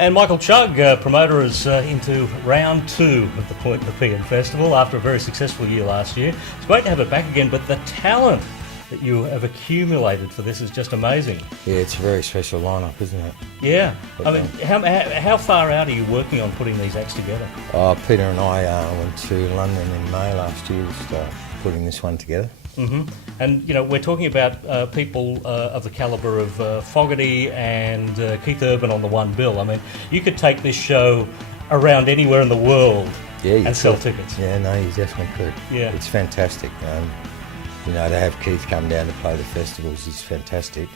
And Michael Chugg, promoter, is into round 2 of the Point Nepean Festival after a very successful year last year. It's great to have it back again, but the talent that you have accumulated for this is just amazing. Yeah, it's a very special lineup, isn't it? Yeah. I mean, how far out are you working on putting these acts together? Peter and I went to London in May last year to start putting this one together. Mm-hmm. And, you know, we're talking about people of the calibre of Fogerty and Keith Urban on the one bill. I mean, you could take this show around anywhere in the world and sell tickets. Yeah, no, you definitely could. Yeah. It's fantastic. You know, to have Keith come down to play the festivals is fantastic,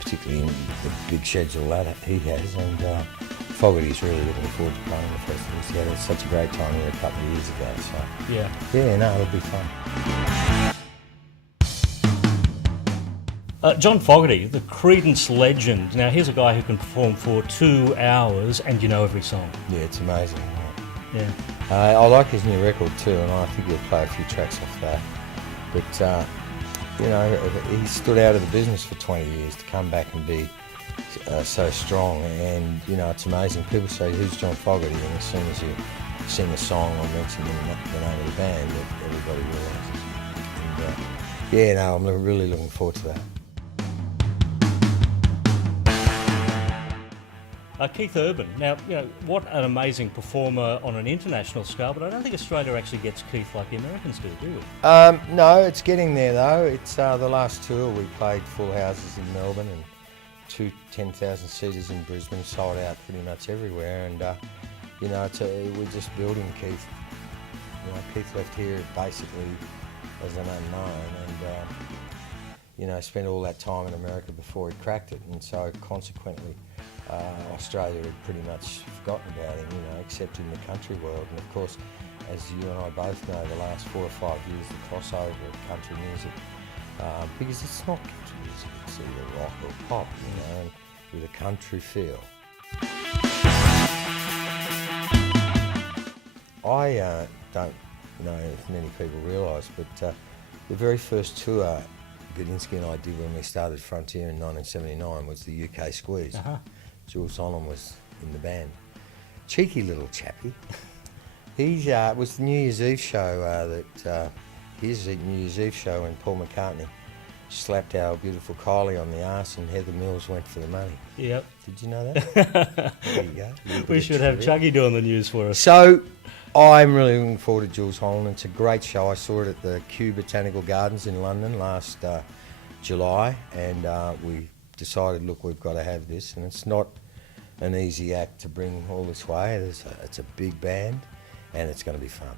particularly in the big schedule that he has. And Fogerty's really looking forward to playing the festivals. He had such a great time here a couple of years ago. So yeah, no, it'll be fun. John Fogerty, the Creedence legend. Now, here's a guy who can perform for 2 hours and you know every song. Yeah, it's amazing. Yeah. I like his new record too, and I think he'll play a few tracks off that. But, you know, he stood out of the business for 20 years to come back and be so strong. And, you know, it's amazing. People say, who's John Fogerty? And as soon as you sing a song or mention the name of the band, everybody realises. And, yeah, no, I'm really looking forward to that. Keith Urban. Now, you know, what an amazing performer on an international scale, but I don't think Australia actually gets Keith like the Americans do we? No, it's getting there though. It's the last tour we played full houses in Melbourne and 2 10,000 seaters in Brisbane, sold out pretty much everywhere. And you know, we're just building Keith. You know, Keith left here basically as an unknown, and you know, spent all that time in America before he cracked it, and so consequently. Australia had pretty much forgotten about him, you know, except in the country world. And of course, as you and I both know, the last 4 or 5 years, the crossover of country music, because it's not country music, it's either rock or pop, you know, and with a country feel. I don't know if many people realise, but the very first tour Gudinski and I did when we started Frontier in 1979 was the UK Squeeze. Jools Holland was in the band. Cheeky little chappy. He was the New Year's Eve show his New Year's Eve show when Paul McCartney slapped our beautiful Kylie on the arse and Heather Mills went for the money. Yep. Did you know that? There you go. We should have Chuggy doing the news for us. So, I'm really looking forward to Jools Holland. It's a great show. I saw it at the Kew Botanical Gardens in London last July, and we decided, look, we've got to have this, and it's not an easy act to bring all this way. It's a big band, and it's going to be fun.